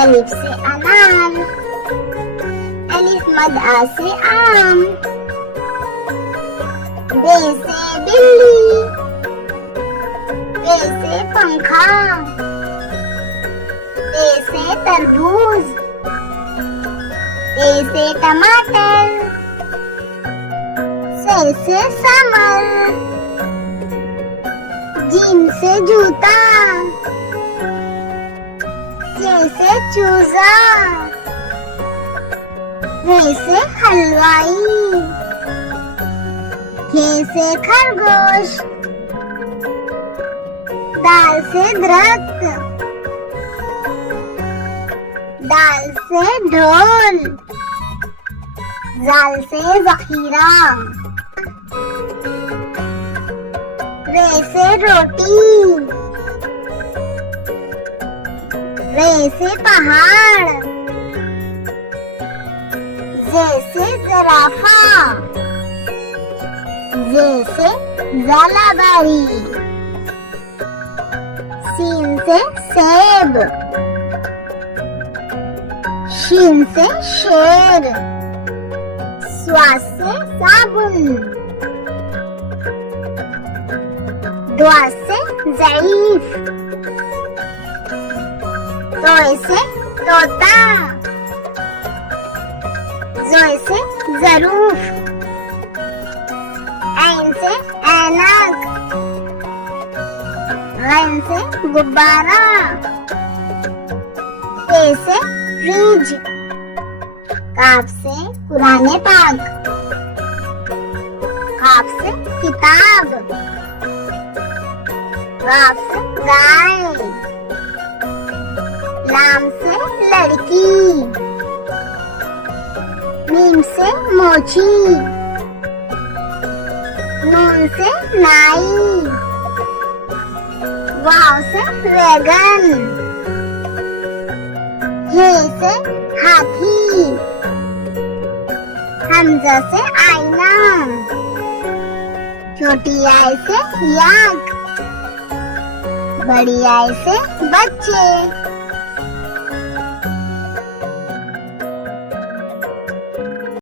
अलिफ से अनार, अलिफ मद आ से आम, बे से बिल्ली, बे से पंखा, ते से तरबूज, ते से टमाटर, से समर, जीम से जूता, जे से चूजा, रे से हलवाई, खे से खरगोश, दाल से दरख्त, दाल से ढोल, जाल से जखीरा, रे से रोटी, रे से पहाड़, जे से ज़राफ़ा, जे से ज़ालाबारी, सीन से सेब, शीन से शेर, स्वाद से साबुन, दुआ से ज़ईफ, तोए से तोता, जोए से ज़रूफ, ऐन से ऐनक, गैन से गुब्बारा, ते से फ्रिज, काफ से कुराने पाक, काफ से किताब, गाफ से गाय, लाम से लड़की, मीम से मोची, नून से नाई, वाव से वैगन, हे से हाथी, हमजा से आईना, छोटी आई से याक, बड़ी आई से बच्चे।